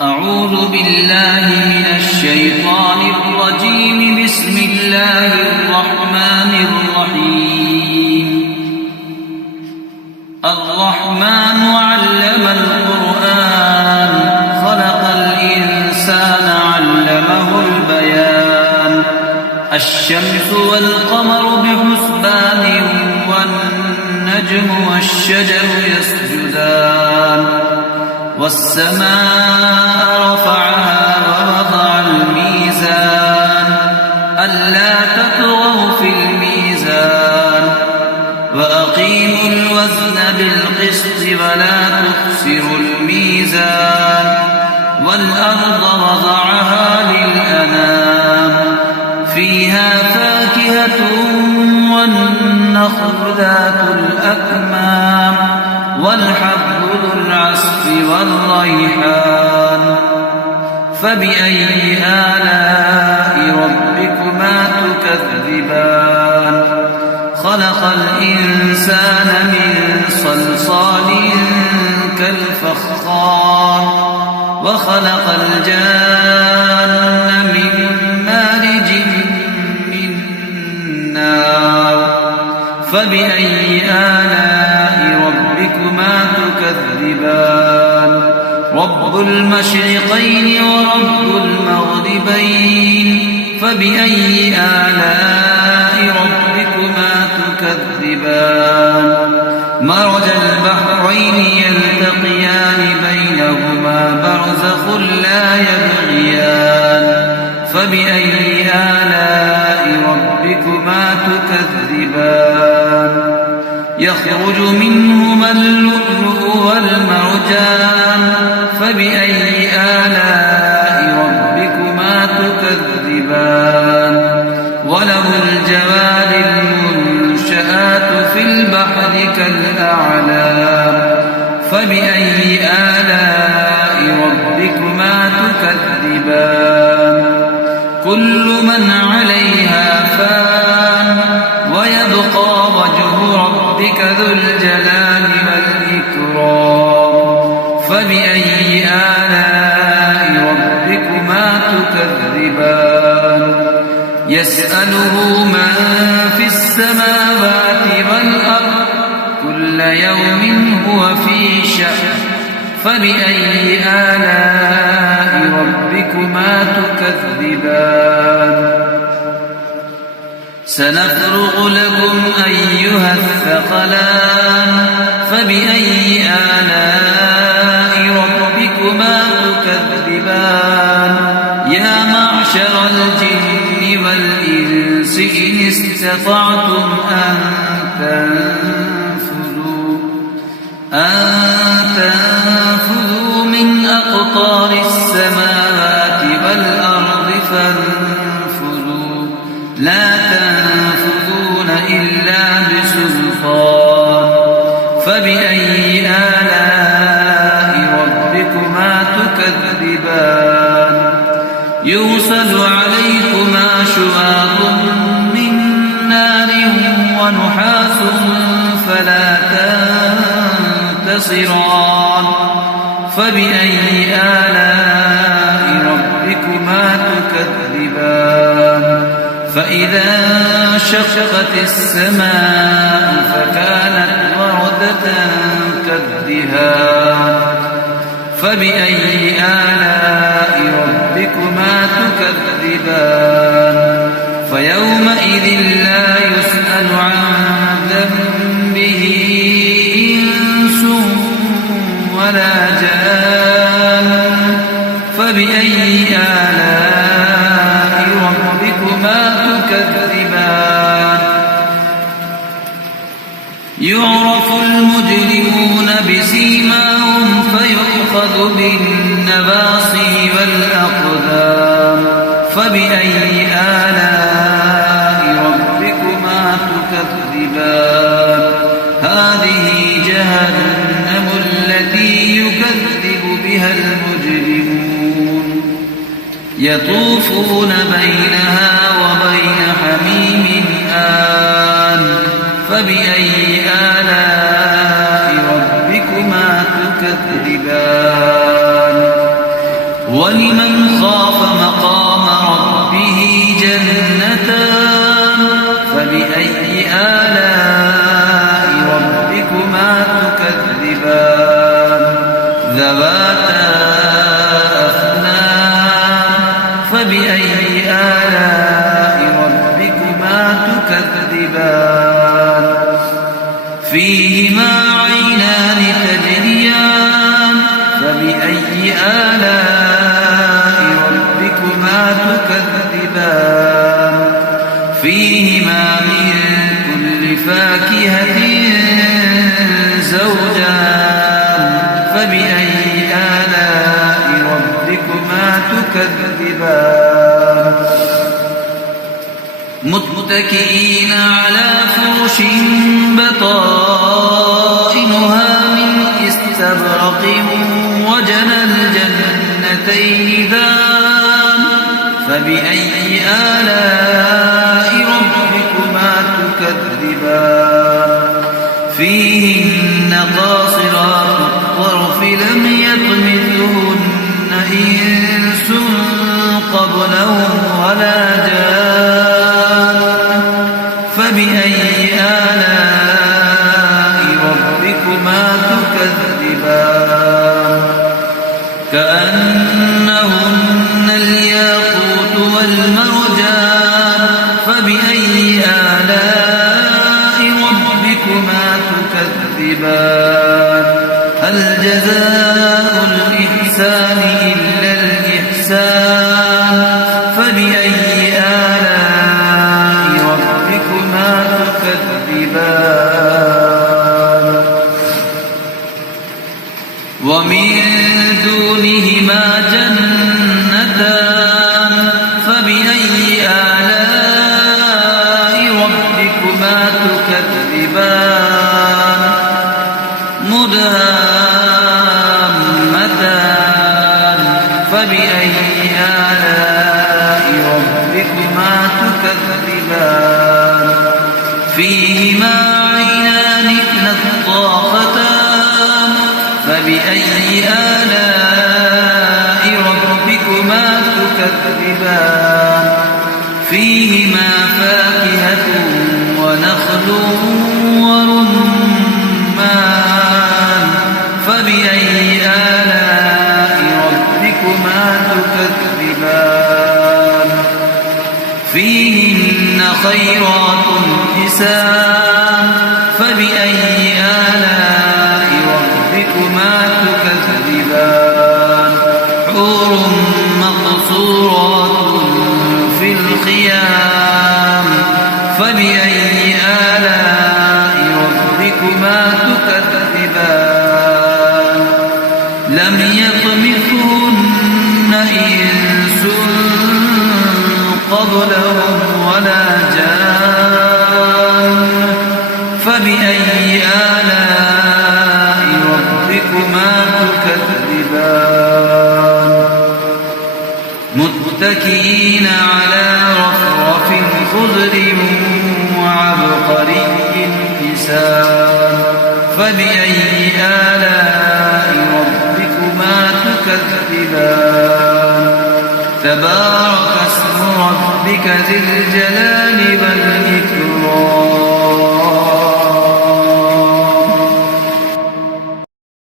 أعوذ بالله من الشيطان الرجيم. بسم الله الرحمن الرحيم. الرحمن علم القرآن خلق الإنسان علمه البيان. الشمس والقمر بحسبان والنجم والشجر يسجدان. والسماء رفعها ووضع الميزان ألا تطغوا في الميزان وأقيموا الوزن بالقسط ولا تخسروا الميزان. والأرض وضعها للأنام فيها فاكهة والنخل ذات الأكمام والحب ذو العصف والريحان. فبأي آلاء ربكما تكذبان؟ خلق الإنسان من صلصال كالفخار وخلق الجان من مارج من نار. فبأي آلاء ربكما تكذبان؟ رب المشرقين ورب المغربين. فبأي آلاء ربكما تكذبان؟ مرج البحرين يلتقيان بينهما برزخ لا يبغيان. فبأي آلاء ربكما تكذبان؟ يخرج منهما اللؤلؤ والمرجان. فبأي آلاء ربكما تكذبان؟ وله الجوار المنشآت في البحر كالأعلام. فبأي آلاء ربكما تكذبان؟ كل من عليها فان ويبقى وجه ربك ذو الجلال والإكرام. فبأي آلاء ربكما تكذبان؟ يسأله من في السماوات والأرض كل يوم هو في شأن. فبأي آلاء ربكما تكذبان؟ سنفرغ لكم أيها الثقلان. فبأي آلاء ربكما تكذبان؟ يا معشر الجن والإنس إن استطعتم أن تنفذوا من أقطار السماوات والأرض فانفذوا لا تنفذون إلا بسلطان. فبأي آلاء ربكما تكذبان؟ يرسل عليكما شواظ من نار ونحاس فلا تنتصران. فبأي آلاء ربكما تكذبان؟ فإذا انشقت السماء فكانت وردة كالدهان. فبأي آلاء ربكما تكذبان؟ فيومئذ لا يسأل عن ذنبه إنس ولا جان. فبأي آلاء ربكما تكذبان؟ يعرف المجرمون بسيماهم فيؤخذ بالنواصي والأقدام. فبأي آلاء ربكما تكذبان؟ هذه جهنم التي يكذب بها المجرمون يطوفون بينها وبين حميم آن. فبأي آلاء ربكما تكذبان؟ ولمن خاف مقام ربه جنتان فبأي آلاء ربكما تكذبان ذواتا أفنان فبأي آلاء ربكما تكذبان فيهما عينان تجريان فبأي آلاء ربكما تكذبان فيهما من كل فاكهة زوجان فبأي آلاء ربكما تكذبان متكئين على فرش بطائنها من استبرق وجنى الجنتين دان فبأي آلاء ربكما تكذبان فيهن قاصرات الطرف لم يطمثهن إنس قبلهم ولا جان فبأي آلاء ربكما تكذبان كأنهن الياقوت والمرجان فبأي آلاء ربكما تكذبان هل جزاء الإحسان إلا الإحسان فبأي آلاء ربكما تكذبان ومن دونهما جنتان فبأي آلاء ربكما تكذبان مدهامتان فبأي آلاء ربكما تكذبان فيهما عينان نضاختان فبأي آلاء ربكما تكذبان فيهما فاكهة ونخل ورمان فبأي آلاء ربكما تكذبان فيهن خيرات حسان فبأي آلاء ربكما تكذبان حور مقصورات في الخيام فبأي آلاء ربكما تكذبان لم يطمثهن إنس قبلهم ولا جان فبأي آلاء ربكما تكذبان متكئين على رفرف خضر وعبقري حسان فبأي آلاء ربكما تكذبان تبارك اسم ربك ذي الجلال والإكرام